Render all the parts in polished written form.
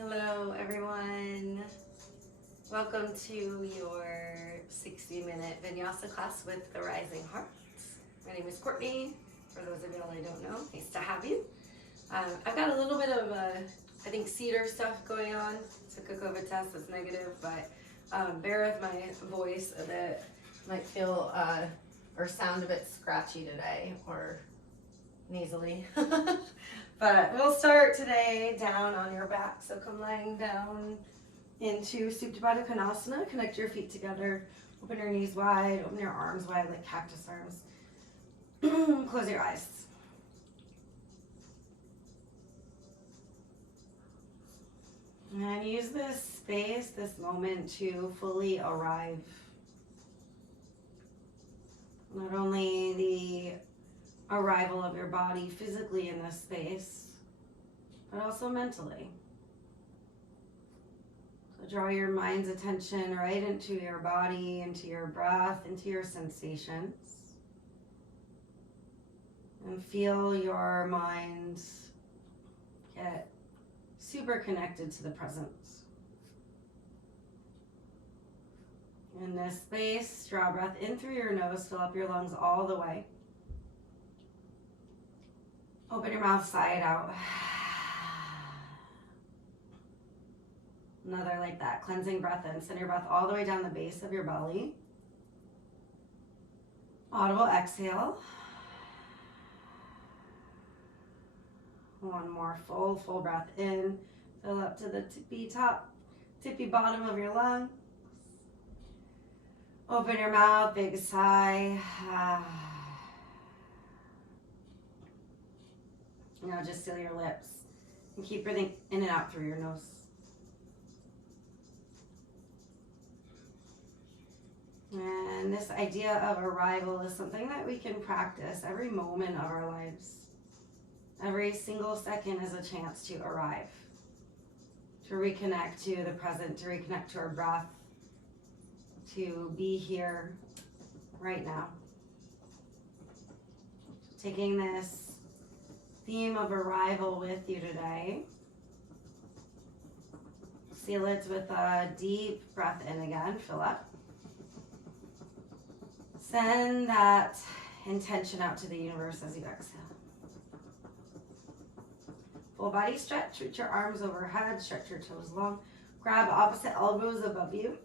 Hello everyone. Welcome to your 60-minute Vinyasa class with the Rising Hearts. My name is Courtney. For those of y'all I don't know, nice to have you. I've got a little bit of, I think, cedar stuff going on. Took a COVID test that's negative, but bear with my voice a bit. Might feel or sound a bit scratchy today or nasally. But we'll start today down on your back. So come lying down into Supta Baddha Konasana. Connect your feet together. Open your knees wide. Open your arms wide like cactus arms. Close your eyes. And use this space, this moment to fully arrive. Not only the arrival of your body physically in this space, but also mentally. So draw your mind's attention right into your body, into your breath, into your sensations. And feel your mind get super connected to the present. In this space, draw breath in through your nose, fill up your lungs all the way. Open your mouth side out. Another like that, cleansing breath in. Send your breath all the way down the base of your belly. Audible exhale. One more full breath in. Fill up to the tippy top, tippy bottom of your lungs. Open your mouth, big sigh. Now just seal your lips and keep breathing in and out through your nose. And this idea of arrival is something that we can practice every moment of our lives. Every single second is a chance to arrive, to reconnect to the present, to reconnect to our breath, to be here right now. Taking this theme of arrival with you today. Seal it with a deep breath in again, fill up. Send that intention out to the universe as you exhale. Full body stretch, reach your arms overhead, stretch your toes long. Grab opposite elbows above you.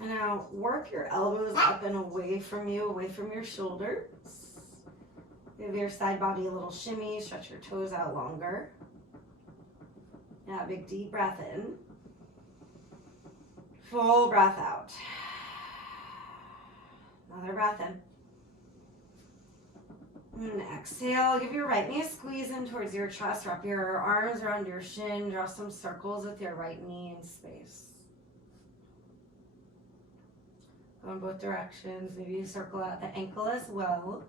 And now work your elbows up and away from you, away from your shoulders. Give your side body a little shimmy, stretch your toes out longer. Yeah, big deep breath in. Full breath out. Another breath in. And exhale, give your right knee a squeeze in towards your chest. Wrap your arms around your shin. Draw some circles with your right knee in space. Go in both directions. Maybe you circle out the ankle as well.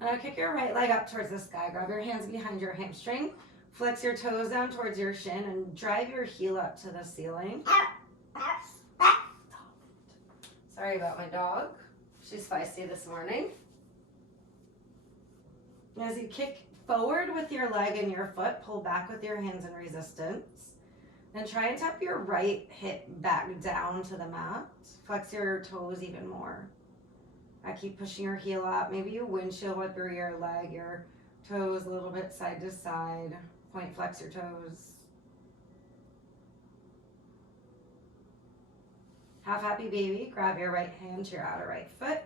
Now kick your right leg up towards the sky. Grab your hands behind your hamstring. Flex your toes down towards your shin and drive your heel up to the ceiling. Sorry about my dog. She's feisty this morning. As you kick forward with your leg and your foot, pull back with your hands in resistance. And try and tap your right hip back down to the mat. Flex your toes even more. I keep pushing your heel up. Maybe you windshield wiper your leg, your toes a little bit side to side. Point flex your toes. Half happy baby. Grab your right hand to your outer right foot.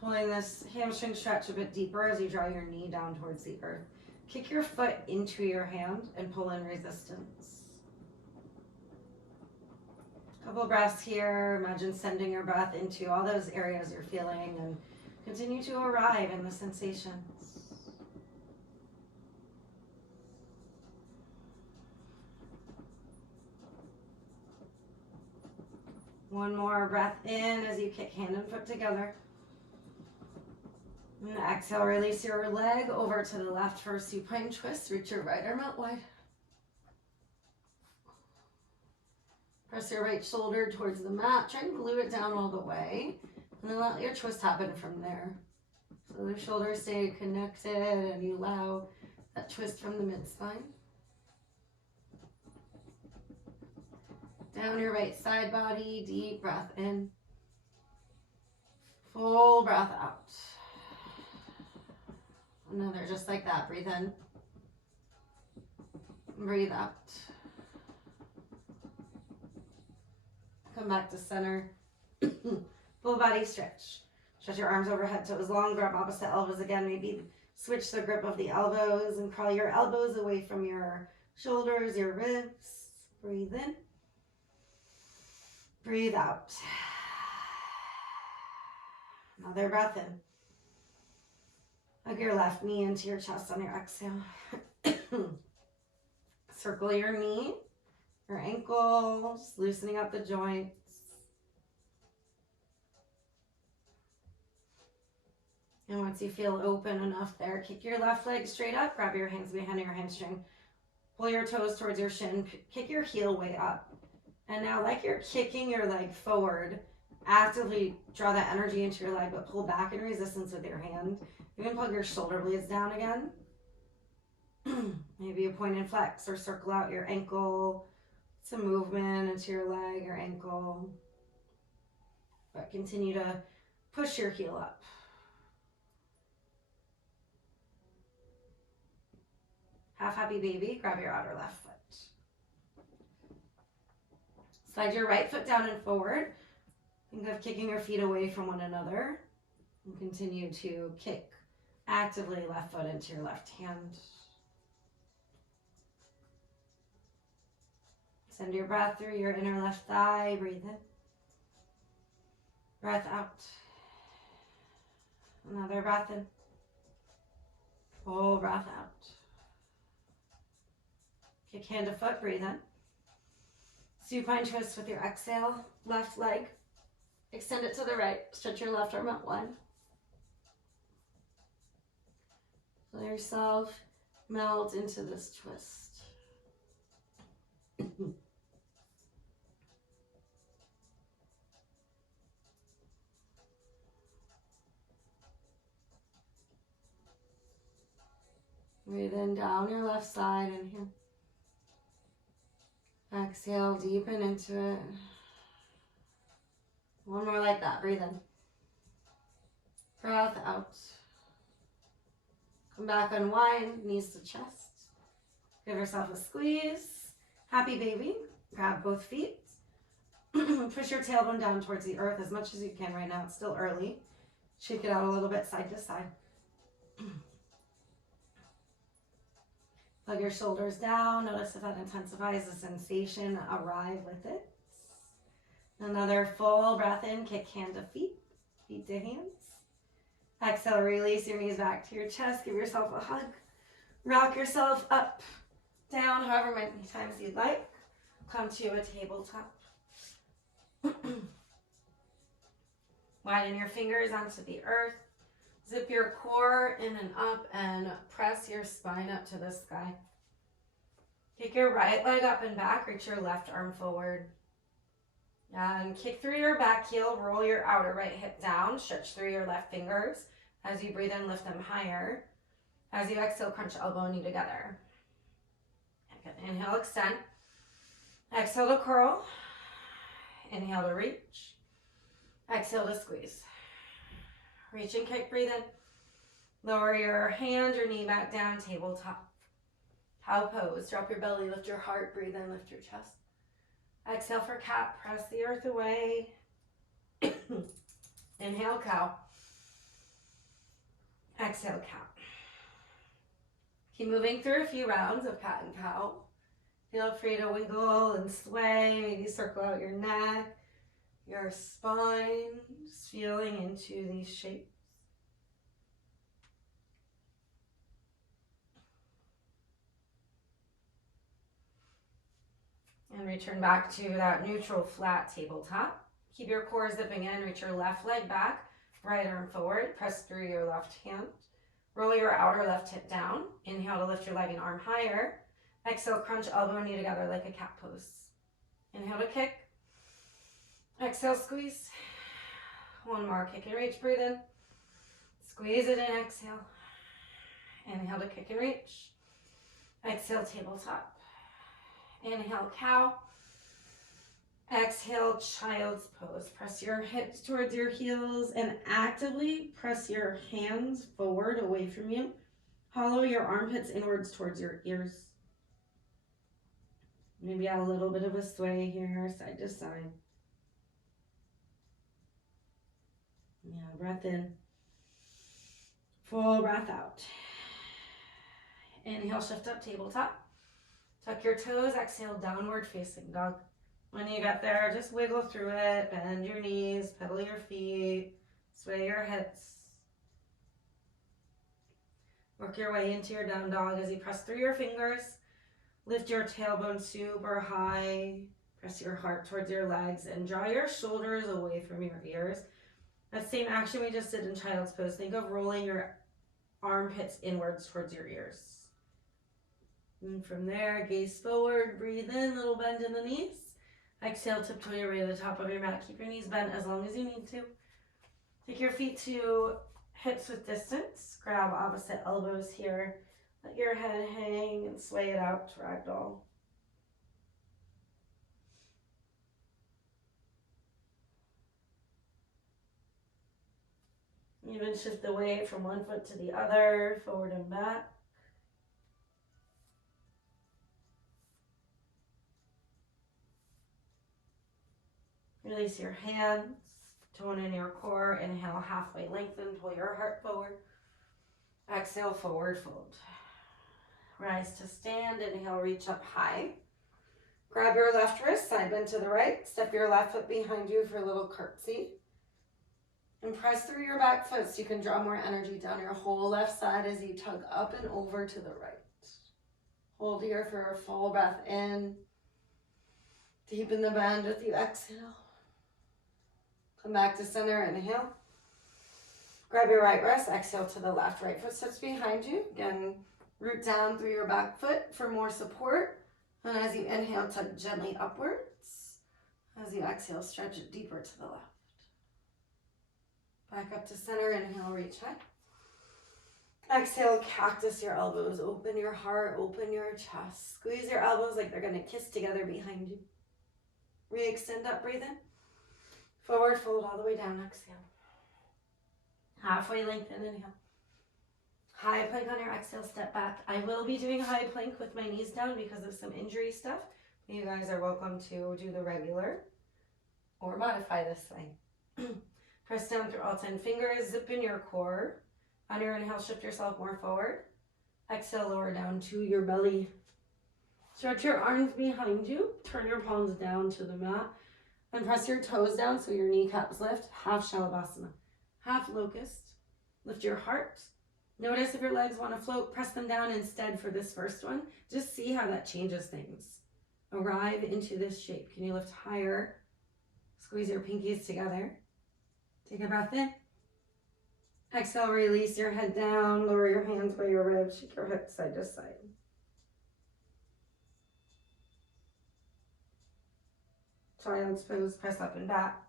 Pulling this hamstring stretch a bit deeper as you draw your knee down towards the earth. Kick your foot into your hand and pull in resistance. Couple breaths here. Imagine sending your breath into all those areas you're feeling and continue to arrive in the sensations. One more breath in as you kick hand and foot together. And exhale, release your leg over to the left for a supine twist. Reach your right arm out wide. Press your right shoulder towards the mat. Try and glue it down all the way. And then let your twist happen from there. So the shoulders stay connected and you allow That twist from the mid-spine. Down your right side body, deep breath in. Full breath out. Another just like that. Breathe in. Breathe out. Come back to center. Full body stretch. Stretch your arms overhead, toes long. Grab opposite elbows again. Maybe switch the grip of the elbows and crawl your elbows away from your shoulders, your ribs. Breathe in. Breathe out. Another breath in. Hug your left knee into your chest on your exhale. Circle your knee, your ankles, loosening up the joints. And once you feel open enough there, kick your left leg straight up, grab your hands behind your hamstring, pull your toes towards your shin, kick your heel way up. And now, like you're kicking your leg forward, actively draw that energy into your leg, but pull back in resistance with your hand. You can plug your shoulder blades down again. Maybe a point and flex or circle out your ankle. Some movement into your leg or ankle. But continue to push your heel up. Half happy baby, grab your outer left foot. Slide your right foot down and forward. Think of kicking your feet away from one another. And continue to kick actively left foot into your left hand. Send your breath through your inner left thigh. Breathe in. Breath out. Another breath in. Full breath out. Kick hand to foot. Breathe in. Supine twist with your exhale. Left leg. Extend it to the right. Stretch your left arm out one. Let yourself melt into this twist. Breathe in down your left side. Inhale. Exhale, deepen into it. One more like that. Breathe in. Breath out. Come back, unwind, knees to chest. Give yourself a squeeze. Happy baby. Grab both feet. Push your tailbone down towards the earth as much as you can right now. It's still early. Shake it out a little bit side to side. Plug your shoulders down. Notice if that intensifies the sensation. Arrive with it. Another full breath in. Kick hand to feet. Feet to hands. Exhale, release your knees back to your chest. Give yourself a hug. Rock yourself up, down, however many times you'd like. Come to a tabletop. Widen your fingers onto the earth. Zip your core in and up and press your spine up to the sky. Kick your right leg up and back. Reach your left arm forward. And kick through your back heel. Roll your outer right hip down. Stretch through your left fingers. As you breathe in, lift them higher. As you exhale, crunch elbow and knee together. Inhale, extend. Exhale to curl. Inhale to reach. Exhale to squeeze. Reach and kick, breathe in. Lower your hand, your knee back down, tabletop. Cow pose. Drop your belly, lift your heart, breathe in, lift your chest. Exhale for cat, press the earth away. Inhale, cow. Exhale, cat. Keep moving through a few rounds of cat and cow. Feel free to wiggle and sway, maybe circle out your neck, your spine, just feeling into these shapes. And return back to that neutral flat tabletop. Keep your core zipping in, reach your left leg back, right arm forward, press through your left hand. Roll your outer left hip down. Inhale to lift your leg and arm higher. Exhale, crunch elbow and knee together like a cat pose. Inhale to kick. Exhale, squeeze. One more, kick and reach, breathe in. Squeeze it in, exhale. Inhale to kick and reach. Exhale, tabletop. Inhale, cow. Exhale, child's pose. Press your hips towards your heels and actively press your hands forward away from you. Hollow your armpits inwards towards your ears. Maybe a little bit of a sway here, side to side. Yeah, breath in. Full breath out. Inhale, shift up, tabletop. Tuck your toes, exhale, downward facing dog. When you get there, just wiggle through it, bend your knees, pedal your feet, sway your hips. Work your way into your down dog as you press through your fingers. Lift your tailbone super high. Press your heart towards your legs and draw your shoulders away from your ears. That same action we just did in child's pose. Think of rolling your armpits inwards towards your ears. And from there, gaze forward, breathe in, little bend in the knees. Exhale, tiptoe your way to the top of your mat. Keep your knees bent as long as you need to. Take your feet to hips with distance. Grab opposite elbows here. Let your head hang and sway it out to ragdoll. Even shift the weight from one foot to the other, forward and back. Release your hands, tone in your core. Inhale, halfway lengthen, pull your heart forward. Exhale, forward fold. Rise to stand, inhale, reach up high. Grab your left wrist, side bend to the right. Step your left foot behind you for a little curtsy. And press through your back foot so you can draw more energy down your whole left side as you tug up and over to the right. Hold here for a full breath in. Deepen the bend with you exhale. Come back to center, inhale. Grab your right wrist, exhale to the left. Right foot steps behind you. Again, root down through your back foot for more support. And as you inhale, tug gently upwards. As you exhale, stretch it deeper to the left. Back up to center, inhale, reach high. Exhale, cactus your elbows. Open your heart, open your chest. Squeeze your elbows like they're gonna kiss together behind you. Re-extend up, breathe in. Forward fold all the way down, exhale. Halfway lengthen, inhale. High plank on your exhale, step back. I will be doing high plank with my knees down because of some injury stuff. You guys are welcome to do the regular or modify this thing. Press down through all 10 fingers, zip in your core. On your inhale, shift yourself more forward. Exhale, lower down to your belly. Stretch your arms behind you. Turn your palms down to the mat. And press your toes down so your kneecaps lift. Half Shavasana. Half locust. Lift your heart. Notice if your legs want to float, press them down instead for this first one. Just see how that changes things. Arrive into this shape. Can you lift higher? Squeeze your pinkies together. Take a breath in. Exhale, release your head down. Lower your hands by your ribs. Shake your hips side to side. Child's pose, press up and back.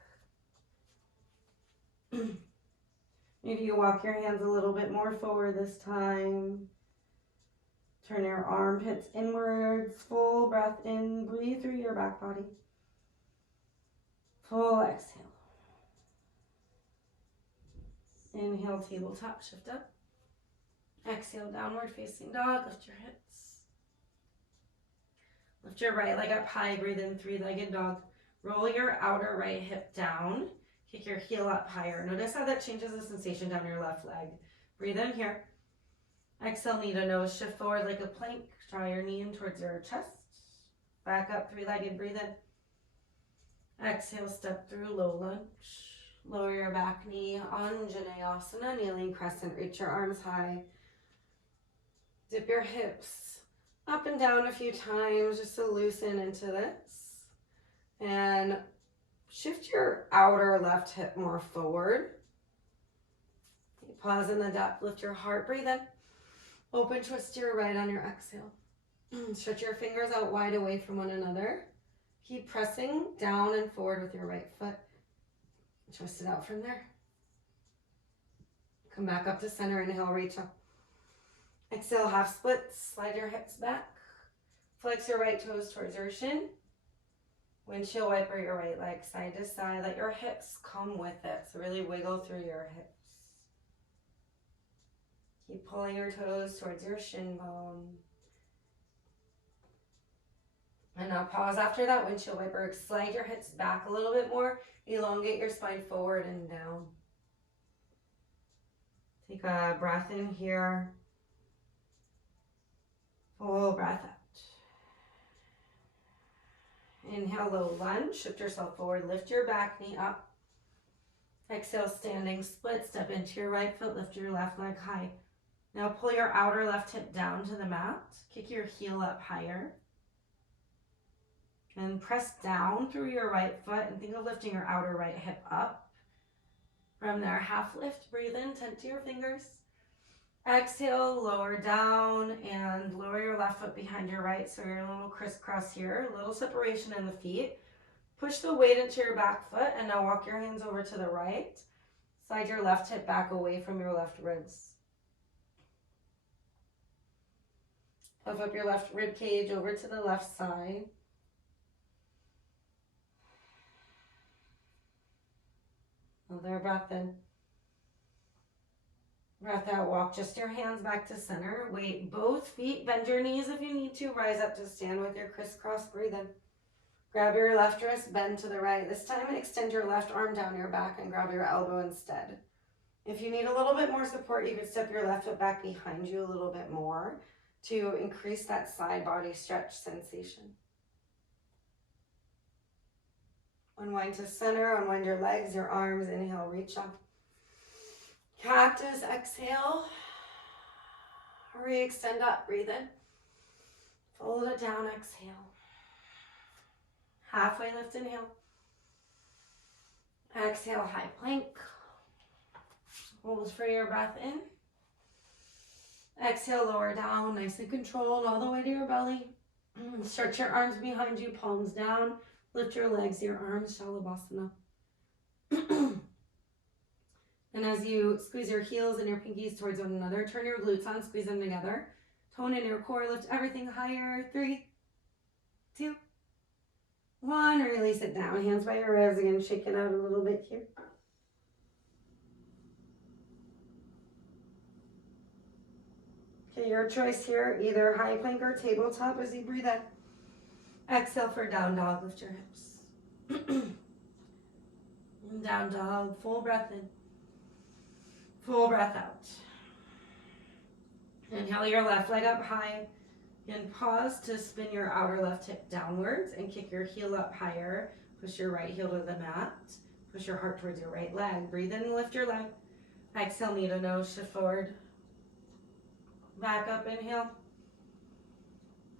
Maybe you walk your hands a little bit more forward this time. Turn your armpits inwards. Full breath in. Breathe through your back body. Full exhale. Inhale, tabletop, shift up. Exhale, downward facing dog. Lift your hips. Lift your right leg up high. Breathe in, three-legged dog. Roll your outer right hip down. Kick your heel up higher. Notice how that changes the sensation down your left leg. Breathe in here. Exhale, knee to nose. Shift forward like a plank. Draw your knee in towards your chest. Back up, three-legged. Breathe in. Exhale, step through low lunge. Lower your back knee. Anjaneyasana, kneeling crescent. Reach your arms high. Dip your hips up and down a few times just to loosen into this. And shift your outer left hip more forward. Pause in the depth, lift your heart, breathe in. Open twist to your right on your exhale. Stretch your fingers out wide away from one another. Keep pressing down and forward with your right foot. Twist it out from there. Come back up to center, inhale, reach up. Exhale, half splits. Slide your hips back. Flex your right toes towards your shin. Windshield wiper your right leg side to side. Let your hips come with it. So really wiggle through your hips. Keep pulling your toes towards your shin bone. And now pause after that windshield wiper. Slide your hips back a little bit more. Elongate your spine forward and down. Take a breath in here. Full breath out. Inhale, low lunge. Shift yourself forward. Lift your back knee up. Exhale, standing split. Step into your right foot. Lift your left leg high. Now pull your outer left hip down to the mat. Kick your heel up higher. And press down through your right foot and think of lifting your outer right hip up. From there, half lift. Breathe in, tent to your fingers. Exhale, lower down and lower your left foot behind your right. So you're a little crisscross here, a little separation in the feet. Push the weight into your back foot and now walk your hands over to the right. Slide your left hip back away from your left ribs. Puff up your left rib cage over to the left side. Another breath in. Breath out, walk just your hands back to center. Weight both feet, bend your knees if you need to. Rise up to stand with your crisscross. Breathe in. Grab your left wrist, bend to the right. This time extend your left arm down your back and grab your elbow instead. If you need a little bit more support, you could step your left foot back behind you a little bit more to increase that side body stretch sensation. Unwind to center, unwind your legs, your arms. Inhale, reach up. Cactus, exhale. Re-extend up, breathe in. Fold it down, exhale. Halfway lift, inhale. Exhale, high plank. Hold for your breath in. Exhale, lower down, nice and controlled all the way to your belly. Stretch your arms behind you, palms down. Lift your legs, your arms, Shavasana. And as you squeeze your heels and your pinkies towards one another, turn your glutes on, squeeze them together. Tone in your core, lift everything higher. 3, 2, 1. Release it down. Hands by your ribs. Again, shake it out a little bit here. Okay, your choice here, either high plank or tabletop as you breathe in. Exhale for down dog, lift your hips. Down dog, full breath in. Full breath out. Inhale your left leg up high. And pause to spin your outer left hip downwards and kick your heel up higher. Push your right heel to the mat. Push your heart towards your right leg. Breathe in and lift your leg. Exhale, knee to nose, shift forward. Back up, inhale.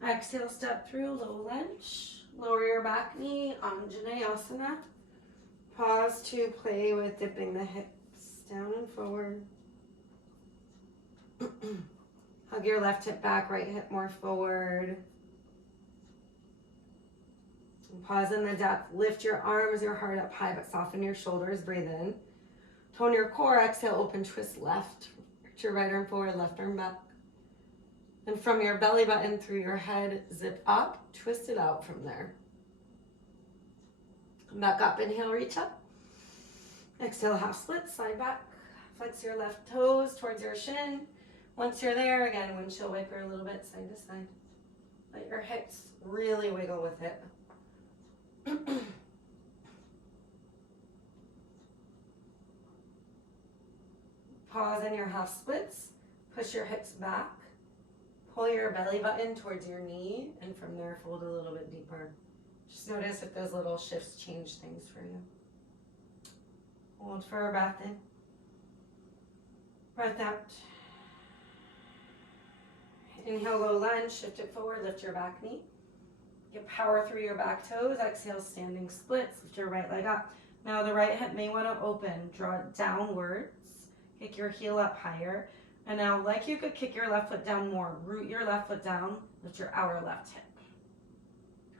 Exhale, step through, low lunge. Lower your back knee, Vinyasa. Pause to play with dipping the hips down and forward. Hug your left hip back, right hip more forward. And pause in the depth. Lift your arms, your heart up high, but soften your shoulders. Breathe in. Tone your core. Exhale, open, twist left. Reach your right arm forward, left arm back. And from your belly button through your head, zip up, twist it out from there. Come back up, inhale, reach up. Exhale, half split, slide back. Flex your left toes towards your shin. Once you're there, again, windshield wiper a little bit side to side. Let your hips really wiggle with it. Pause in your half splits. Push your hips back. Pull your belly button towards your knee, and from there, fold a little bit deeper. Just notice if those little shifts change things for you. Hold for a breath in. Breath out. Inhale, low lunge, shift it forward, lift your back knee. Get power through your back toes. Exhale, standing splits, lift your right leg up. Now the right hip may want to open, draw it downwards, kick your heel up higher. And now, like you could kick your left foot down more, root your left foot down, lift your outer left hip.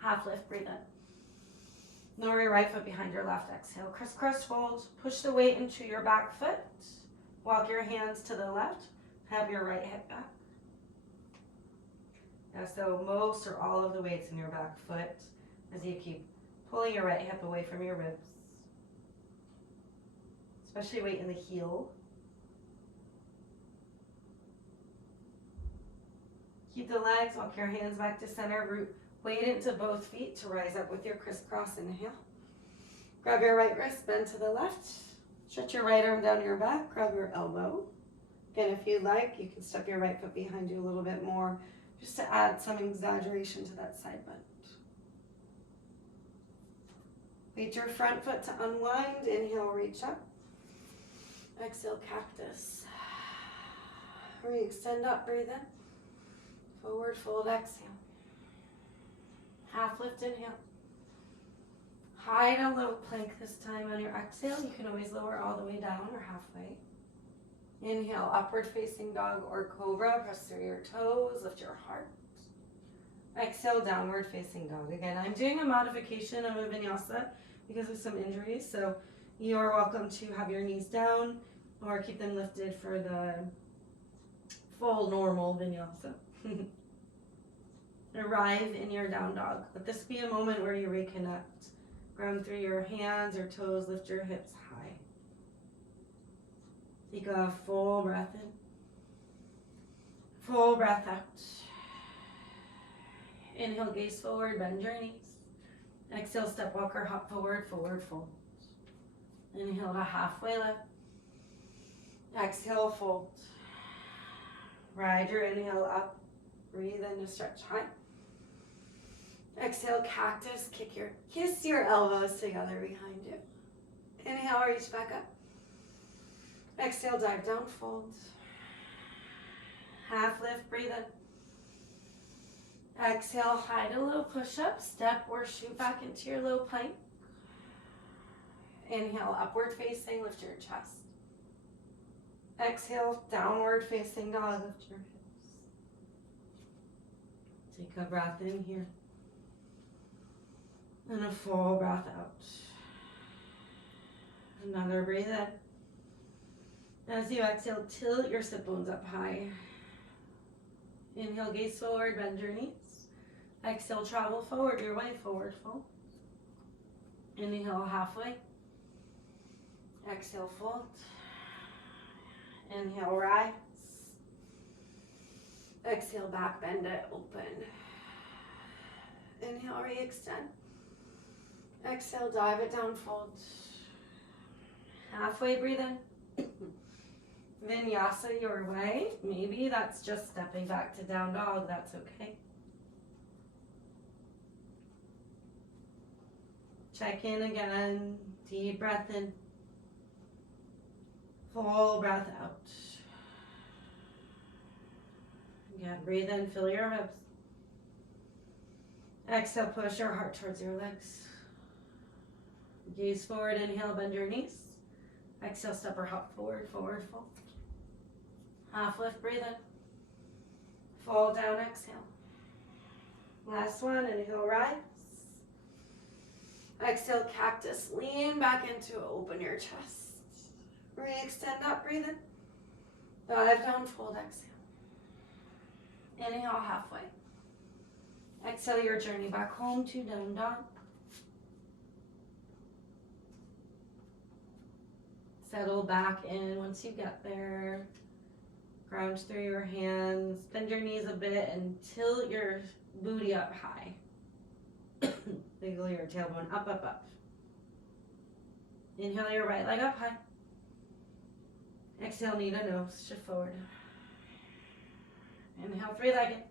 Half lift, breathe in. Lower your right foot behind your left, exhale. Crisscross fold, push the weight into your back foot. Walk your hands to the left, have your right hip back. So most or all of the weight's in your back foot as you keep pulling your right hip away from your ribs. Especially weight in the heel. Keep the legs, walk your hands back to center, root weight into both feet to rise up with your crisscross inhale. Grab your right wrist, bend to the left. Stretch your right arm down your back, grab your elbow. Again, if you like, you can step your right foot behind you a little bit more, just to add some exaggeration to that side bend. Wait your front foot to unwind, inhale, reach up. Exhale, cactus. Re-extend up, breathe in. Forward fold, exhale. Half lift, inhale. High to low plank this time on your exhale. You can always lower all the way down or halfway. Inhale, upward facing dog or cobra. Press through your toes, lift your heart. Exhale, downward facing dog. Again, I'm doing a modification of a vinyasa because of some injuries, so you are welcome to have your knees down or keep them lifted for the full normal vinyasa. Arrive in your down dog. Let this be a moment where you reconnect. Ground through your hands or toes, lift your hips high. Take a full breath in. Full breath out. Inhale, gaze forward, bend your knees. Exhale, step walker, hop forward, forward fold. Inhale to halfway lift. Exhale, fold. Ride your inhale up. Breathe in to stretch high. Exhale, cactus. Kiss your elbows together behind you. Inhale, reach back up. Exhale, dive down, fold. Half lift, breathe in. Exhale, high to low push-up. Step or shoot back into your low plank. Inhale, upward facing, lift your chest. Exhale, downward facing dog, lift your hips. Take a breath in here. And a full breath out. Another breathe in. As you exhale, tilt your sit bones up high. Inhale, gaze forward, bend your knees. Exhale, travel forward your way, forward fold. Inhale, halfway. Exhale, fold. Inhale, rise. Exhale, back bend it, open. Inhale, re-extend. Exhale, dive it down, fold. Halfway, breathe in. Vinyasa your way. Maybe that's just stepping back to down dog. That's okay. Check in again. Deep breath in. Full breath out. Again, breathe in, fill your hips. Exhale, push your heart towards your legs. Gaze forward, inhale, bend your knees. Exhale, step or hop forward, forward fold. Half lift, breathe in. Fall down, exhale. Last one, inhale, rise. Exhale, cactus, lean back into open your chest. Re-extend up, breathe in. Dive down, fold, exhale. Inhale, halfway. Exhale your journey back home to down dog. Settle back in once you get there. Ground through your hands. Bend your knees a bit and tilt your booty up high. Wiggle your tailbone up, up, up. Inhale your right leg up high. Exhale, knee to nose, shift forward. Inhale, three-legged.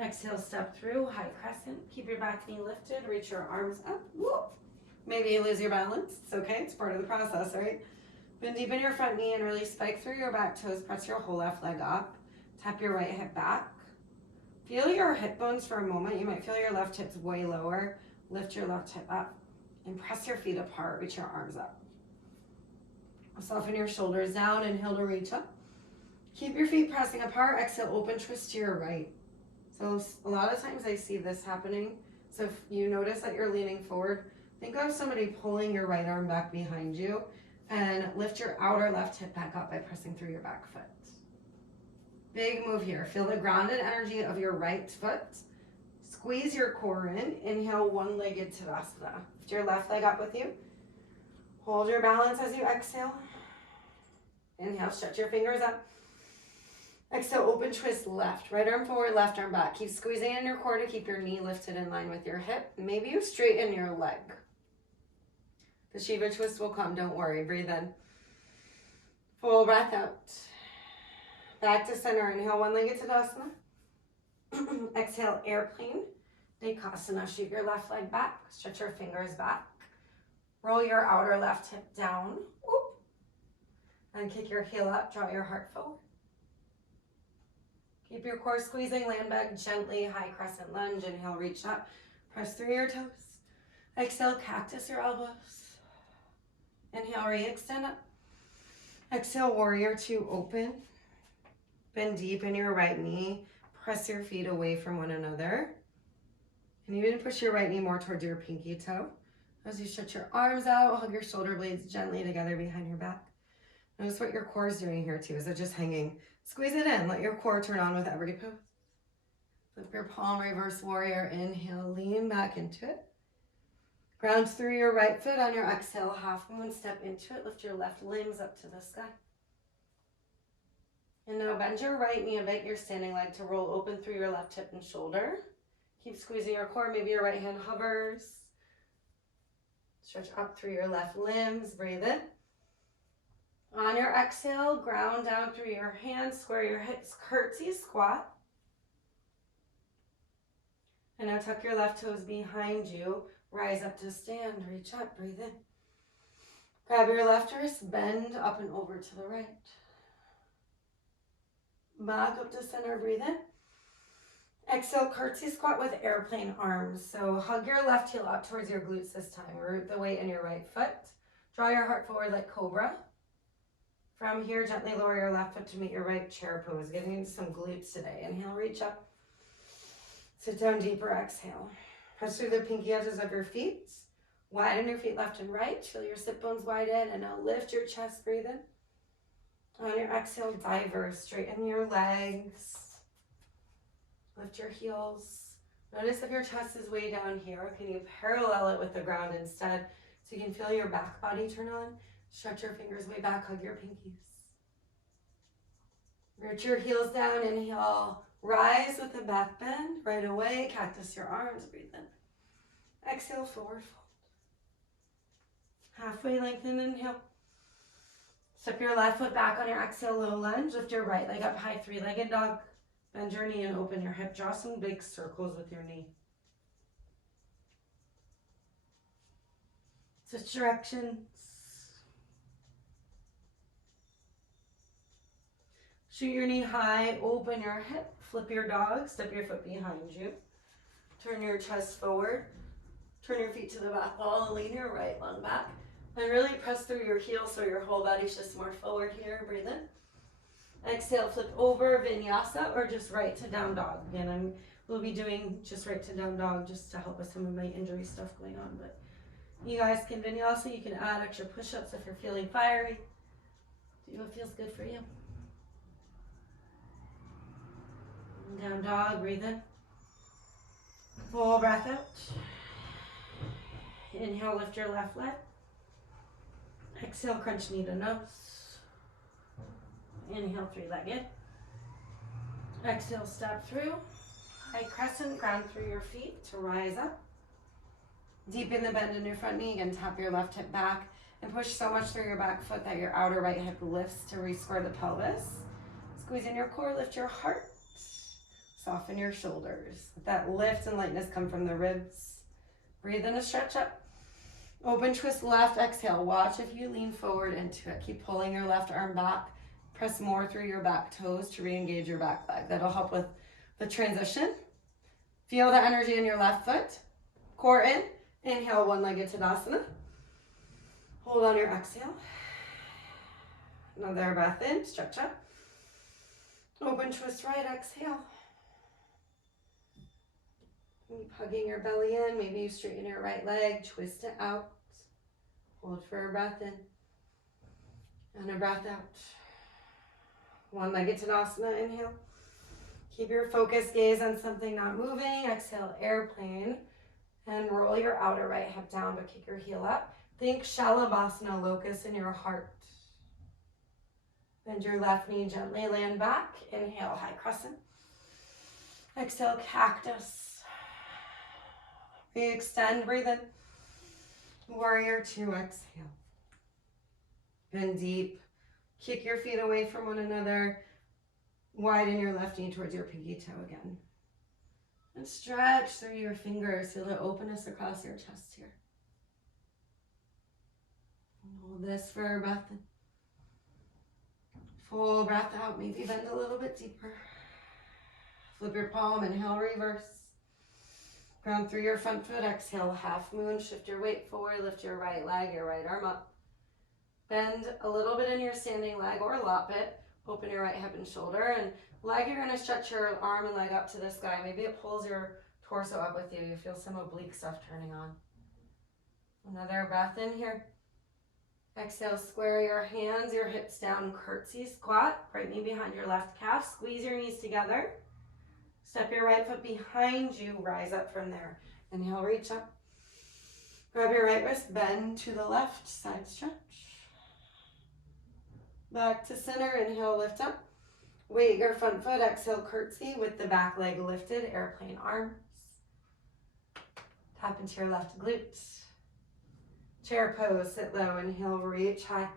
Exhale, step through, high crescent. Keep your back knee lifted, reach your arms up. Whoop. Maybe you lose your balance. It's okay, it's part of the process, right? Bend deep in your front knee and really spike through your back toes. Press your whole left leg up. Tap your right hip back. Feel your hip bones for a moment. You might feel your left hip's way lower. Lift your left hip up and press your feet apart. Reach your arms up. Soften your shoulders down. Inhale to reach up. Keep your feet pressing apart. Exhale, open twist to your right. So a lot of times I see this happening. So if you notice that you're leaning forward, think of somebody pulling your right arm back behind you and lift your outer left hip back up by pressing through your back foot. Big move here. Feel the grounded energy of your right foot. Squeeze your core in. Inhale, one-legged Tadasana. Lift your left leg up with you. Hold your balance as you exhale. Inhale, stretch your fingers up. Exhale, open twist left. Right arm forward, left arm back. Keep squeezing in your core to keep your knee lifted in line with your hip. Maybe you straighten your leg. The Shiva twist will come, don't worry. Breathe in. Full breath out. Back to center. Inhale, one-legged Tadasana. Exhale, airplane. Dekasana. Shoot your left leg back. Stretch your fingers back. Roll your outer left hip down. Whoop. And kick your heel up. Draw your heart forward. Keep your core squeezing. Land back gently. High crescent lunge. Inhale, reach up. Press through your toes. Exhale, cactus your elbows. Inhale, re-extend up. Exhale, warrior two, open. Bend deep in your right knee. Press your feet away from one another. And even push your right knee more towards your pinky toe. As you stretch your arms out, hug your shoulder blades gently together behind your back. Notice what your core is doing here too. Is it just hanging? Squeeze it in. Let your core turn on with every pose. Flip your palm, reverse warrior. Inhale, lean back into it. Ground through your right foot on your exhale. Half moon, step into it. Lift your left limbs up to the sky. And now bend your right knee. Invite your standing leg to roll open through your left hip and shoulder. Keep squeezing your core. Maybe your right hand hovers. Stretch up through your left limbs. Breathe in. On your exhale, ground down through your hands. Square your hips. Curtsy squat. And now tuck your left toes behind you. Rise up to stand. Reach up. Breathe in. Grab your left wrist. Bend up and over to the right. Back up to center. Breathe in. Exhale, curtsy squat with airplane arms. So hug your left heel up towards your glutes this time. Root the weight in your right foot. Draw your heart forward like cobra. From here, gently lower your left foot to meet your right chair pose. Getting into some glutes today. Inhale, reach up. Sit down deeper, exhale. Press through the pinky edges of your feet. Widen your feet left and right. Feel your sit bones widen. And now lift your chest, breathe in. On your exhale, diverse. Straighten your legs. Lift your heels. Notice if your chest is way down here, can you parallel it with the ground instead so you can feel your back body turn on? Stretch your fingers way back, hug your pinkies. Root your heels down, inhale. Rise with a back bend. Right away, cactus your arms, breathe in. Exhale, forward fold. Halfway lengthen, inhale. Step your left foot back on your exhale, low lunge. Lift your right leg up high, three-legged dog. Bend your knee and open your hip. Draw some big circles with your knee. Switch directions. Shoot your knee high, open your hip, flip your dog, step your foot behind you. Turn your chest forward. Turn your feet to the back wall, lean your right lung back. And really press through your heels so your whole body's just more forward here. Breathe in. Exhale, flip over, Vinyasa, or just right to down dog. Again, we'll be doing just right to down dog just to help with some of my injury stuff going on. But you guys can Vinyasa. You can add extra push-ups if you're feeling fiery. Do what feels good for you. Down dog, breathe in. Full breath out. Inhale, lift your left leg. Exhale, crunch knee to nose. Inhale, three-legged. Exhale, step through. High crescent, ground through your feet to rise up. Deepen the bend in your front knee. Again, tap your left hip back and push so much through your back foot that your outer right hip lifts to re-square the pelvis. Squeeze in your core, lift your heart. Soften your shoulders. Let that lift and lightness come from the ribs. Breathe in to stretch up. Open twist left, exhale. Watch if you lean forward into it. Keep pulling your left arm back. Press more through your back toes to re-engage your back leg. That'll help with the transition. Feel the energy in your left foot. Core in. Inhale, one-legged Tadasana. Hold on your exhale. Another breath in, stretch up. Open twist right, exhale. Keep hugging your belly in. Maybe you straighten your right leg, twist it out. Hold for a breath in and a breath out. One-legged Tadasana, inhale. Keep your focus gaze on something not moving. Exhale, airplane. And roll your outer right hip down, but kick your heel up. Think Shavasana, locust in your heart. Bend your left knee, gently land back. Inhale, high crescent. Exhale, cactus. Extend, breathe in. Warrior two, exhale. Bend deep. Kick your feet away from one another. Widen your left knee towards your pinky toe again. And stretch through your fingers. Feel the openness across your chest here. Hold this for a breath in. Full breath out. Maybe bend a little bit deeper. Flip your palm. Inhale, reverse. Ground through your front foot. Exhale, half moon. Shift your weight forward. Lift your right leg, your right arm up. Bend a little bit in your standing leg or lop it. Open your right hip and shoulder. And leg, you're going to stretch your arm and leg up to the sky. Maybe it pulls your torso up with you. You feel some oblique stuff turning on. Another breath in here. Exhale, square your hands, your hips down, curtsy squat. Right knee behind your left calf. Squeeze your knees together. Step your right foot behind you. Rise up from there. Inhale, reach up. Grab your right wrist, bend to the left, side stretch. Back to center, inhale, lift up. Weight your front foot, exhale, curtsy with the back leg lifted, airplane arms. Tap into your left glute. Chair pose, sit low, inhale, reach high.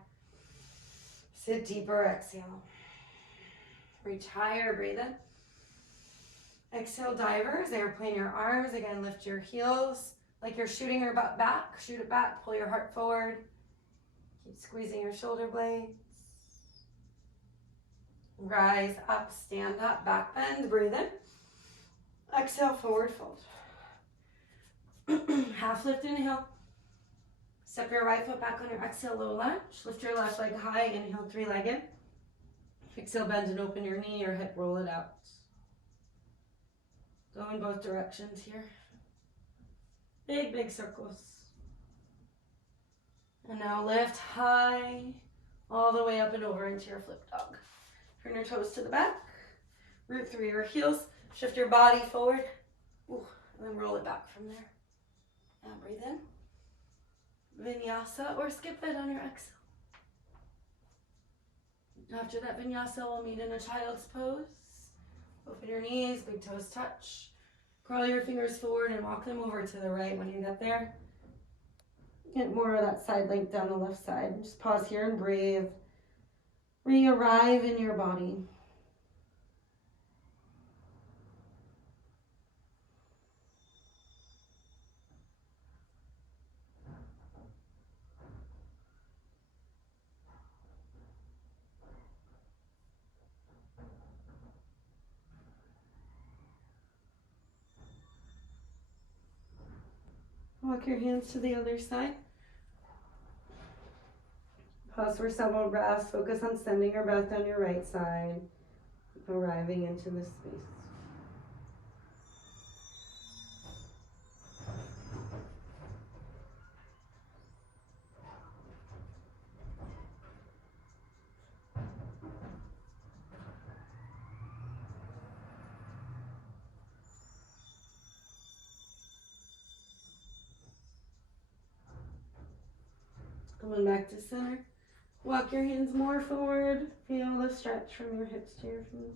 Sit deeper, exhale. Reach higher, breathe in. Exhale, divers, airplane your arms. Again, lift your heels like you're shooting your butt back. Shoot it back, pull your heart forward. Keep squeezing your shoulder blades. Rise up, stand up, back bend, breathe in. Exhale, forward fold. Half lift, inhale. Step your right foot back on your exhale, low lunge. Lift your left leg high, inhale, three-legged. Exhale, bend and open your knee, your hip, roll it out. Go in both directions here. Big, big circles. And now lift high, all the way up and over into your flip dog. Turn your toes to the back, root through your heels, shift your body forward, and then roll it back from there. Now breathe in. Vinyasa or skip it on your exhale. After that Vinyasa, we'll meet in a child's pose. Open your knees, big toes touch. Curl your fingers forward and walk them over to the right when you get there. Get more of that side length down the left side. Just pause here and breathe. Re-arrive in your body. Walk your hands to the other side. Pause for several breaths. Focus on sending your breath down your right side, arriving into this space. Coming back to center. Walk your hands more forward. Feel the stretch from your hips to your feet.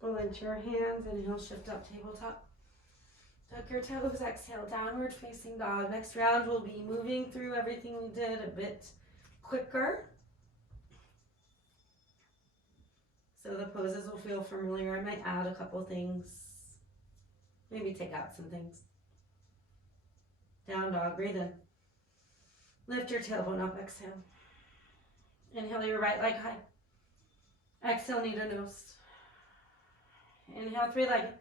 Pull into your hands. Inhale, shift up, tabletop. Tuck your toes. Exhale, downward facing dog. Next round, we'll be moving through everything we did a bit quicker. So the poses will feel familiar. I might add a couple things. Maybe take out some things. Down dog, breathe in. Lift your tailbone up, exhale. Inhale your right leg high. Exhale, knee to nose. Inhale, three-legged.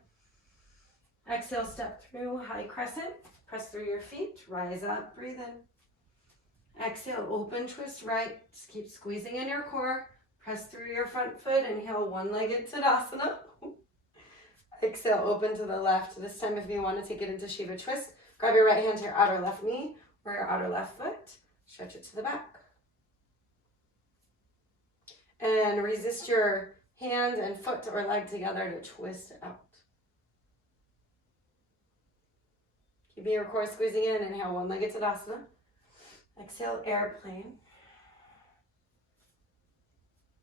Exhale, step through, high crescent. Press through your feet, rise up, breathe in. Exhale, open, twist right. Just keep squeezing in your core. Press through your front foot. Inhale, one-legged Tadasana. Exhale, open to the left. This time, if you want to take it into Shiva twist, grab your right hand to your outer left knee, or your outer left foot. Stretch it to the back. And resist your hand and foot or leg together to twist it out. Keeping your core squeezing in. Inhale, one-legged Tadasana. Exhale, airplane.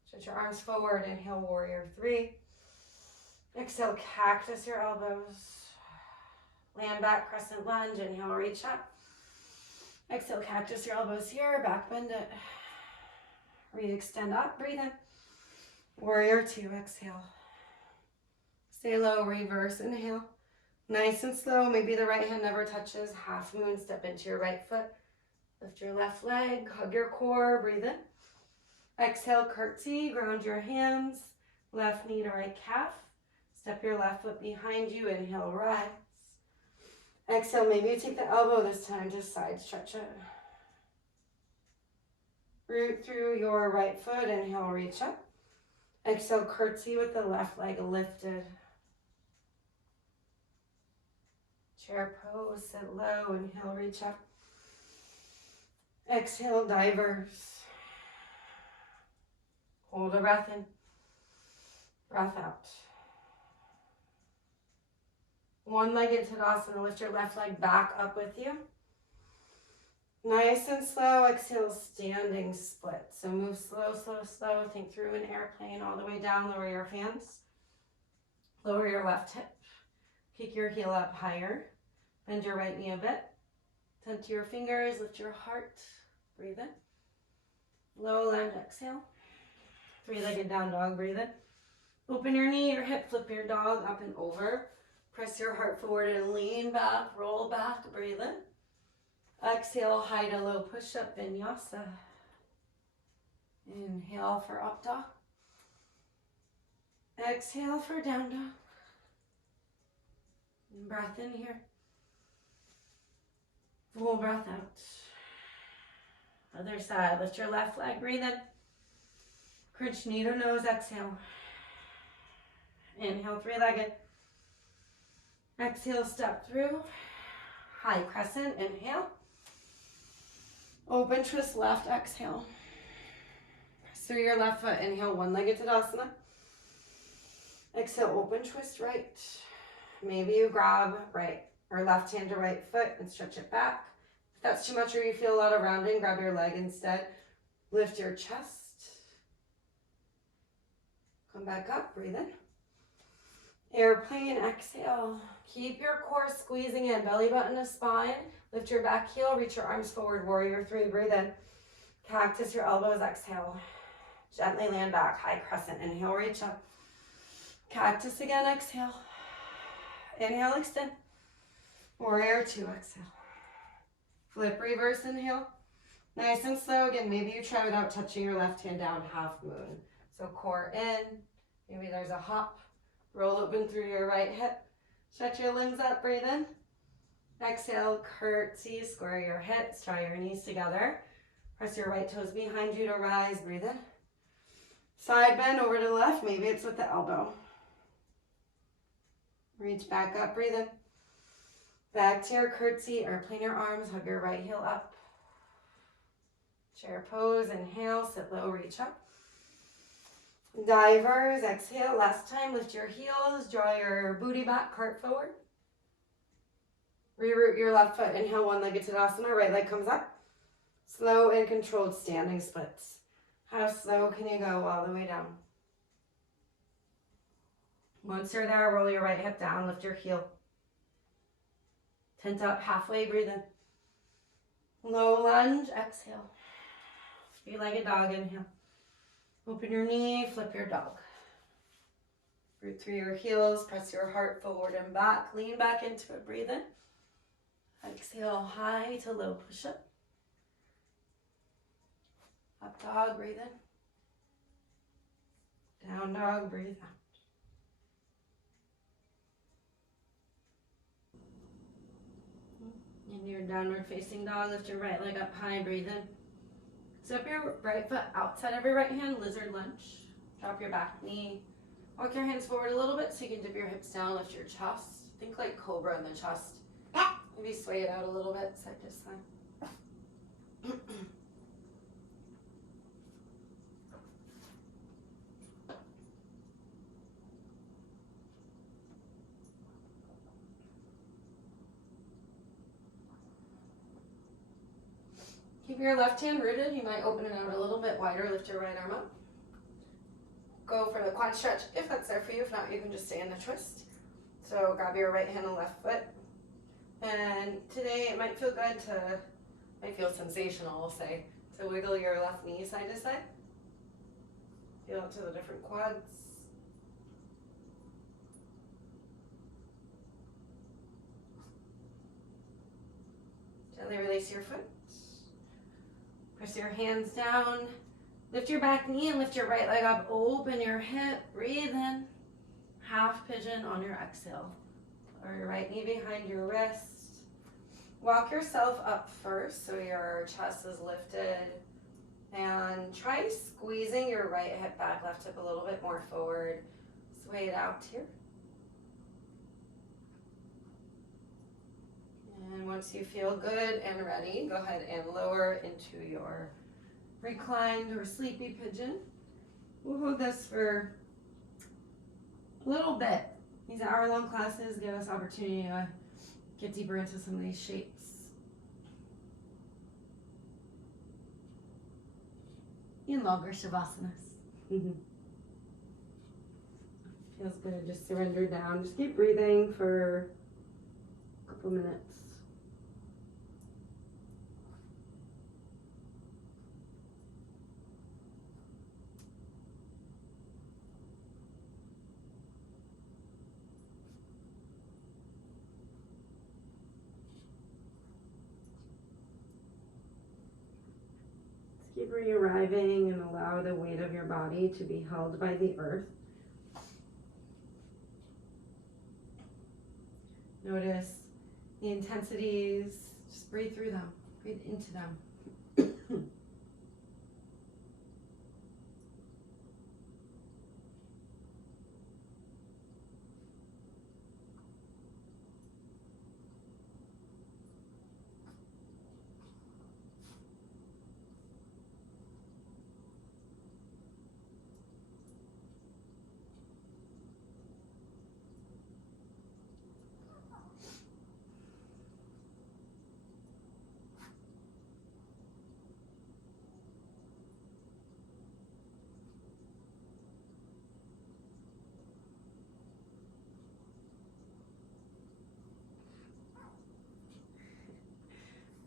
Stretch your arms forward. Inhale, warrior three. Exhale, cactus your elbows. Land back, crescent lunge. Inhale, reach up. Exhale, cactus your elbows here. Back bend it. Re-extend up. Breathe in. Warrior two. Exhale. Stay low. Reverse. Inhale. Nice and slow. Maybe the right hand never touches. Half moon. Step into your right foot. Lift your left leg. Hug your core. Breathe in. Exhale, curtsy. Ground your hands. Left knee to right calf. Step your left foot behind you. Inhale, rise. Exhale, maybe you take the elbow this time. Just side stretch it. Root through your right foot. Inhale, reach up. Exhale, curtsy with the left leg lifted. Chair pose, sit low. Inhale, reach up. Exhale, divers. Hold a breath in. Breath out. One-legged Tadasana. Lift your left leg back up with you. Nice and slow. Exhale, standing split. So move slow, slow, slow. Think through an airplane all the way down. Lower your hands. Lower your left hip. Kick your heel up higher. Bend your right knee a bit. Tend to your fingers. Lift your heart. Breathe in. Low lunge. Exhale. Three-legged down dog. Breathe in. Open your knee, your hip. Flip your dog up and over. Press your heart forward and lean back, roll back, breathe in. Exhale, high to low push-up, Vinyasa. Inhale for up dog. Exhale for down dog. Breath in here. Full breath out. Other side, lift your left leg, breathe in. Crunch knee to nose, exhale. Inhale, three-legged. Exhale, step through. High crescent, inhale. Open twist left, exhale. Press through your left foot, inhale, one-legged Tadasana. Exhale, open twist right. Maybe you grab right or left hand to right foot and stretch it back. If that's too much or you feel a lot of rounding, grab your leg instead. Lift your chest. Come back up, breathe in. Airplane, exhale. Keep your core squeezing in, belly button to spine. Lift your back heel, reach your arms forward, warrior three, breathe in. Cactus your elbows, exhale. Gently land back, high crescent, inhale, reach up. Cactus again, exhale. Inhale, extend. Warrior two, exhale. Flip, reverse, inhale. Nice and slow, again, maybe you try without touching your left hand down, half moon. So core in, maybe there's a hop. Roll open through your right hip. Stretch your limbs up, breathe in. Exhale, curtsy, square your hips, draw your knees together. Press your right toes behind you to rise, breathe in. Side bend over to the left, maybe it's with the elbow. Reach back up, breathe in. Back to your curtsy, airplane your arms, hug your right heel up. Chair pose, inhale, sit low, reach up. Divers, exhale, last time, lift your heels, draw your booty back, cart forward. Reroot your left foot, inhale, one-legged Tadasana, right leg comes up. Slow and controlled standing splits. How slow can you go all the way down? Once you're there, roll your right hip down, lift your heel. Tent up halfway, breathe in. Low lunge, exhale. Three-legged dog, inhale. Open your knee, flip your dog. Root through your heels, press your heart forward and back. Lean back into it, breathe in. Exhale, high to low push-up. Up dog, breathe in. Down dog, breathe out. In your downward facing dog, lift your right leg up high, breathe in. Step your right foot outside of your right hand, lizard lunge. Drop your back knee. Walk your hands forward a little bit so you can dip your hips down, lift your chest. Think like cobra in the chest. Maybe sway it out a little bit, side to side. Keep your left hand rooted. You might open it out a little bit wider. Lift your right arm up. Go for the quad stretch if that's there for you. If not, you can just stay in the twist. So grab your right hand and left foot. And today it might feel good to, might feel sensational, we'll say, to wiggle your left knee side to side. Feel it to the different quads. Gently release your foot. Press your hands down. Lift your back knee and lift your right leg up. Open your hip. Breathe in. Half pigeon on your exhale. Or your right knee behind your wrist. Walk yourself up first so your chest is lifted. And try squeezing your right hip back, left hip a little bit more forward. Sway it out here. And once you feel good and ready, go ahead and lower into your reclined or sleepy pigeon. We'll hold this for a little bit. These hour-long classes give us opportunity to get deeper into some of these shapes. In longer Shavasanas. Feels good. Just surrender down. Just keep breathing for a couple minutes. Keep re-arriving and allow the weight of your body to be held by the earth. Notice the intensities. Just breathe through them. Breathe into them.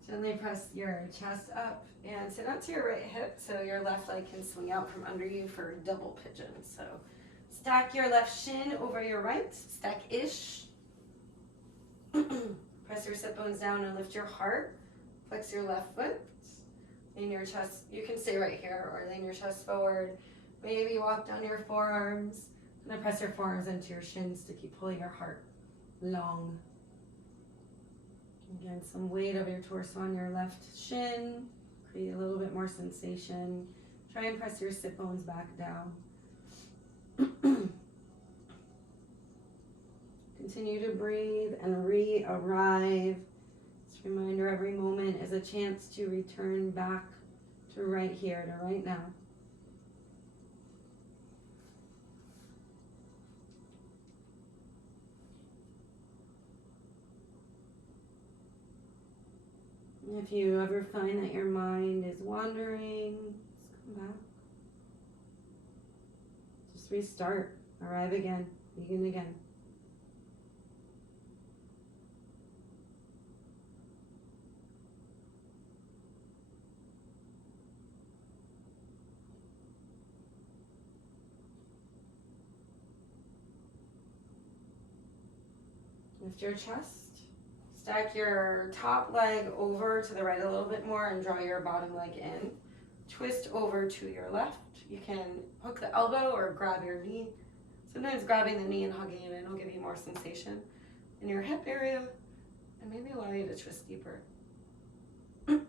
Gently press your chest up and sit onto your right hip so your left leg can swing out from under you for double pigeon. So stack your left shin over your right, stack-ish. Press your sit bones down and lift your heart. Flex your left foot. Lean your chest, you can stay right here or lean your chest forward. Maybe walk down your forearms. And then press your forearms into your shins to keep pulling your heart long. Again, some weight of your torso on your left shin. Create a little bit more sensation. Try and press your sit bones back down. Continue to breathe and re-arrive. Just a reminder, every moment is a chance to return back to right here, to right now. If you ever find that your mind is wandering, just come back. Just restart, arrive again, begin again. Lift your chest. Stack your top leg over to the right a little bit more and draw your bottom leg in. Twist over to your left. You can hook the elbow or grab your knee. Sometimes grabbing the knee and hugging it in will give you more sensation in your hip area and maybe allow you to twist deeper. Lift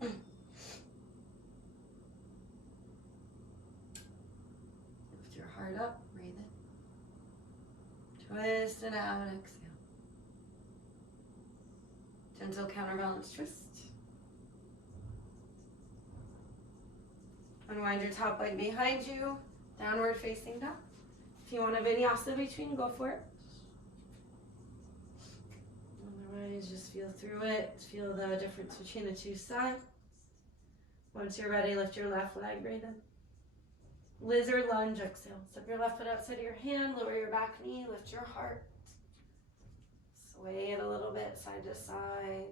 your heart up, breathe in. Twist and out, exhale. Gentle counterbalance twist. Unwind your top leg behind you, downward facing dog. If you want a vinyasa between, go for it. Otherwise, just feel through it. Feel the difference between the two sides. Once you're ready, lift your left leg, breathe in. Lizard lunge, exhale. Step your left foot outside of your hand, lower your back knee, lift your heart. Sway it a little bit, side to side.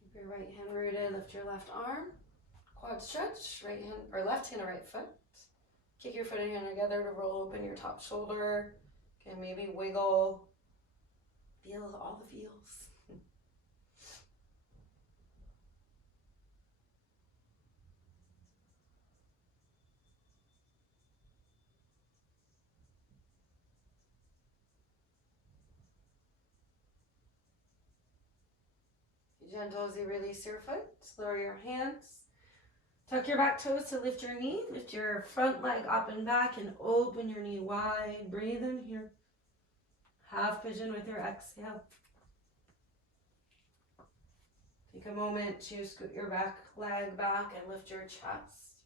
Keep your right hand rooted, lift your left arm. Quad stretch, right hand or left hand or right foot. Kick your foot and hand together to roll open your top shoulder. Okay, maybe wiggle. Feel all the feels. Be gentle as you release your foot. Lower your hands. Tuck your back toes to lift your knee. Lift your front leg up and back and open your knee wide. Breathe in here. Half pigeon with your exhale. Take a moment to scoot your back leg back and lift your chest.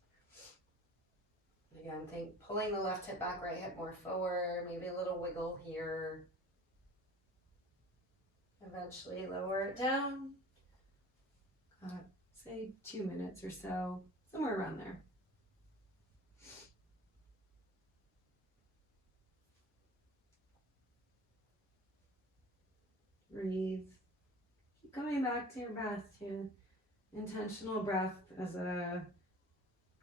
Again, think pulling the left hip back, right hip more forward. Maybe a little wiggle here. Eventually lower it down. Say 2 minutes or so, somewhere around there. Breathe. Keep coming back to your breath, to intentional breath as a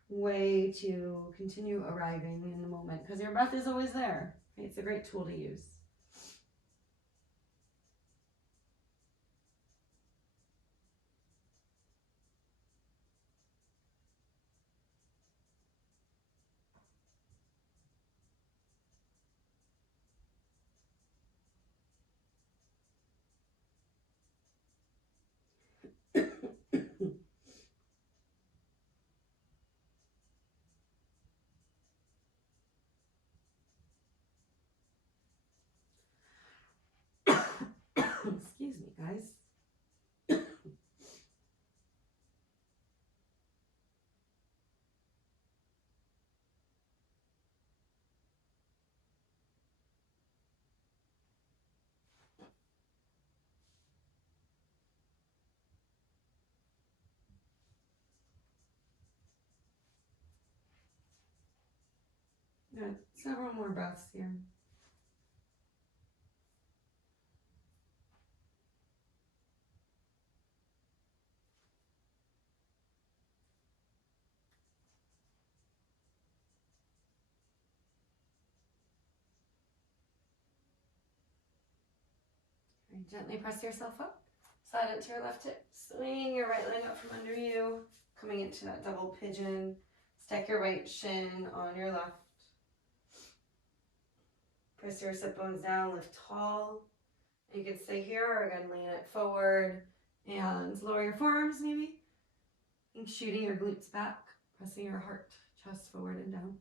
way to continue arriving in the moment, because your breath is always there. Right? It's a great tool to use. Excuse me, guys. Got several more breaths here. And gently press yourself up. Slide into your left hip. Swing your right leg up from under you. Coming into that double pigeon. Stack your right shin on your left. Press your sit bones down, lift tall. You can stay here or again lean it forward and lower your forearms maybe. And shooting your glutes back, pressing your heart, chest forward and down.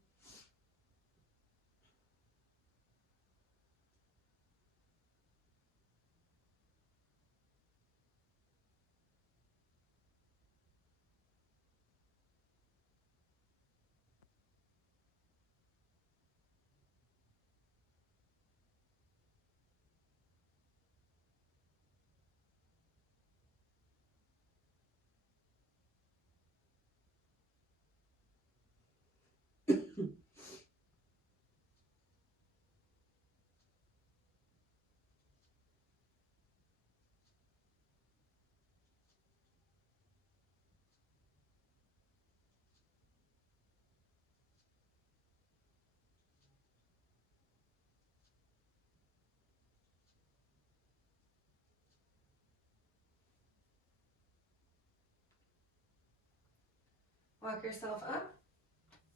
Walk yourself up.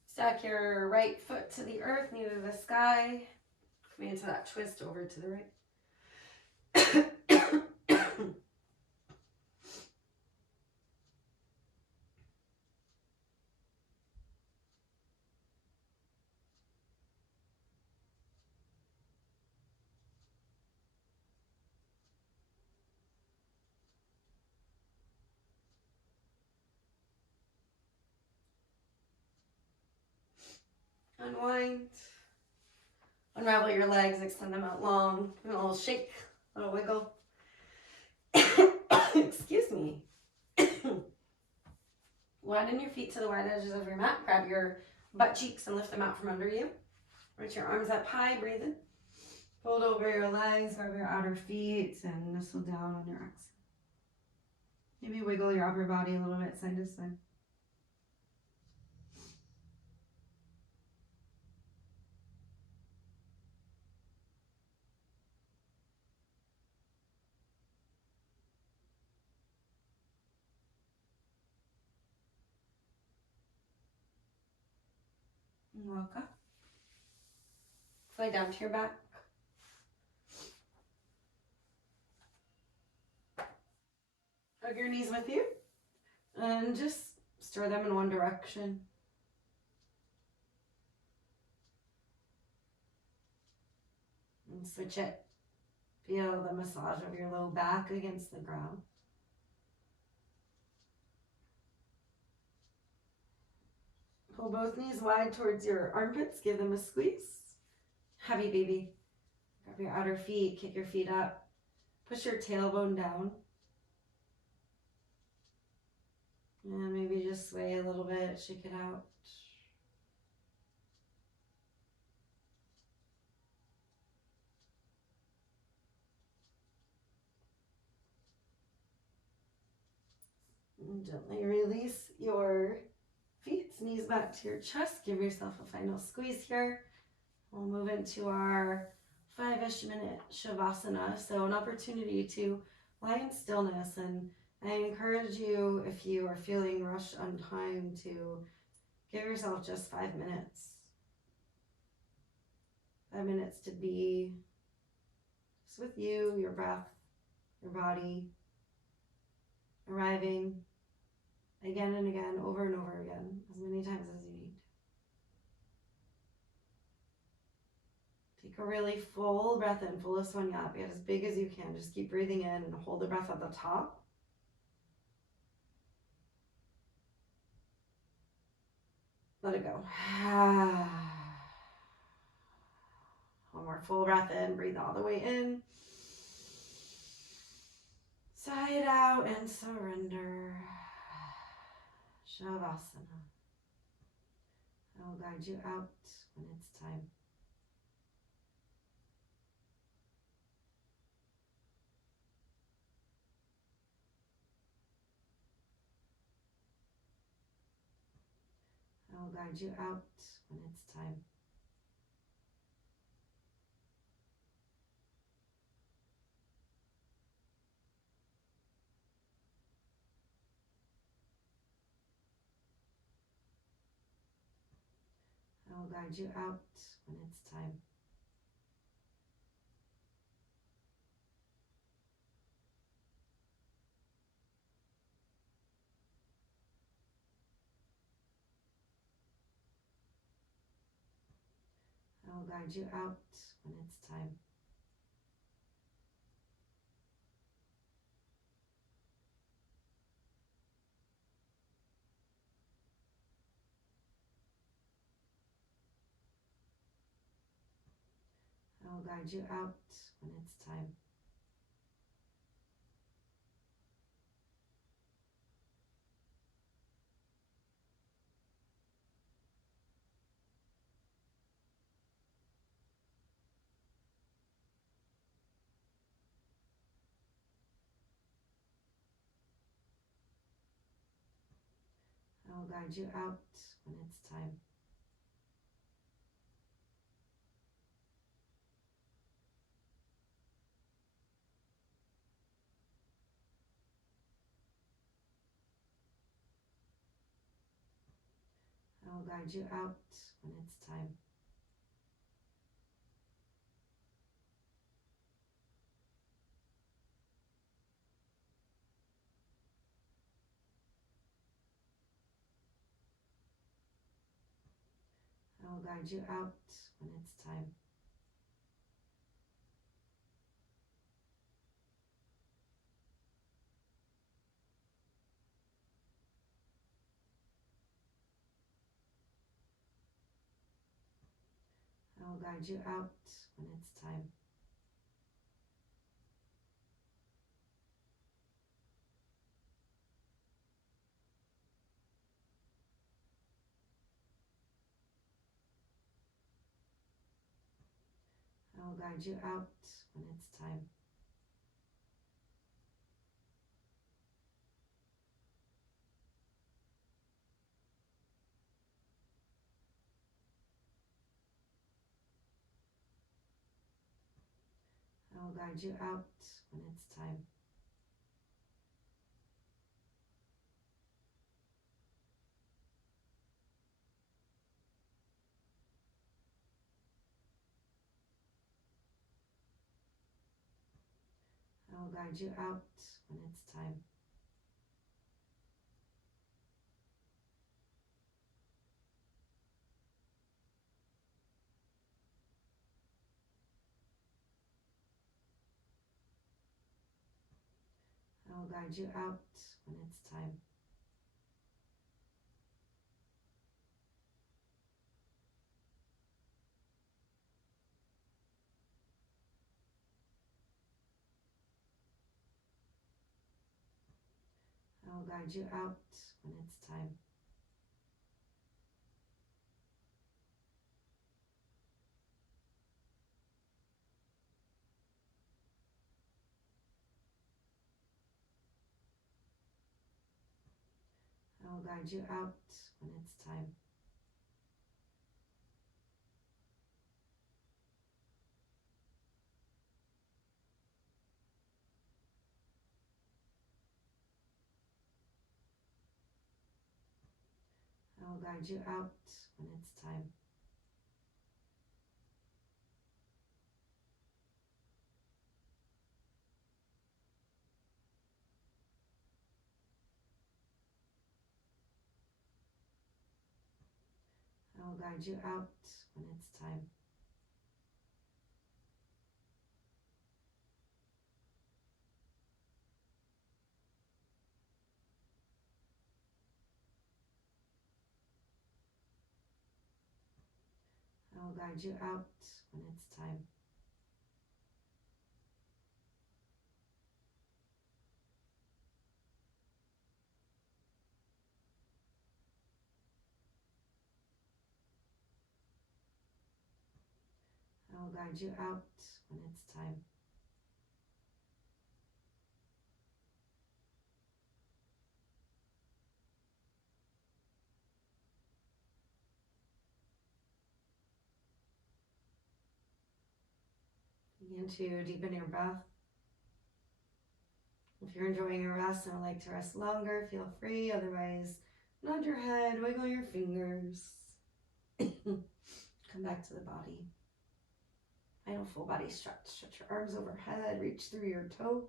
Stack your right foot to the earth, knee to the sky. Coming into that twist over to the right. And unwind. Unravel your legs, extend them out long. Give it a little shake, a little wiggle. Excuse me. Widen your feet to the wide edges of your mat. Grab your butt cheeks and lift them out from under you. Reach your arms up high, breathe in. Fold over your legs, grab your outer feet, and nestle down on your exhale. Maybe wiggle your upper body a little bit side to side. And walk up. Lay down to your back. Hug your knees with you. And just stir them in one direction. And switch it. Feel the massage of your low back against the ground. Pull both knees wide towards your armpits. Give them a squeeze. Heavy baby. Grab your outer feet. Kick your feet up. Push your tailbone down. And maybe just sway a little bit. Shake it out. And gently release your feet, knees back to your chest. Give yourself a final squeeze here. We'll move into our 5-ish minute Shavasana. So an opportunity to lie in stillness. And I encourage you, if you are feeling rushed on time, to give yourself just 5 minutes. 5 minutes to be just with you, your breath, your body, arriving again and again, over and over again, as many times as you need. Take a really full breath in, full of Swanyapi, get as big as you can. Just keep breathing in and hold the breath at the top. Let it go. One more full breath in, breathe all the way in. Side out and surrender. Shavasana. I will guide you out when it's time. I will guide you out when it's time. I will guide you out when it's time. I will guide you out when it's time. I will guide you out when it's time. I will guide you out when it's time. I will guide you out when it's time. I will guide you out when it's time. I'll guide you out when it's time. I'll guide you out when it's time. I'll guide you out when it's time. I'll guide you out when it's time. I'll guide you out when it's time. I'll guide you out when it's time. I'll guide you out when it's time. I'll guide you out when it's time. I'll guide you out when it's time. I'll guide you out when it's time. I'll guide you out when it's time. Begin to deepen your breath. If you're enjoying your rest and would like to rest longer, feel free. Otherwise, nod your head, wiggle your fingers. Come back to the body. Find a full body stretch. Stretch your arms overhead, reach through your toes.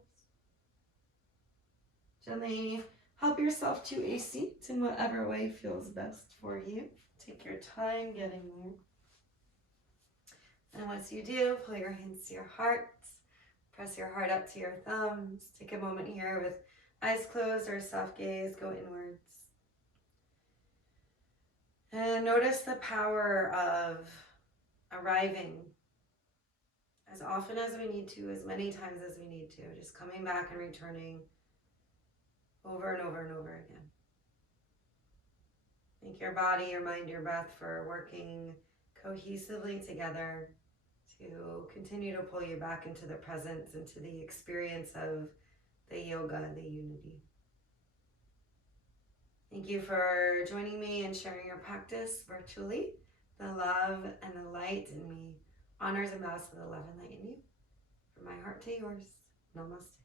Gently help yourself to a seat in whatever way feels best for you. Take your time getting there. And once you do, pull your hands to your heart. Press your heart up to your thumbs. Take a moment here with eyes closed or soft gaze. Go inwards. And notice the power of arriving as often as we need to, as many times as we need to. Just coming back and returning over and over and over again. Thank your body, your mind, your breath for working cohesively together to continue to pull you back into the presence, into the experience of the yoga, the unity. Thank you for joining me and sharing your practice virtually. The love and the light in me honors and bows to the love and light in you. From my heart to yours, namaste.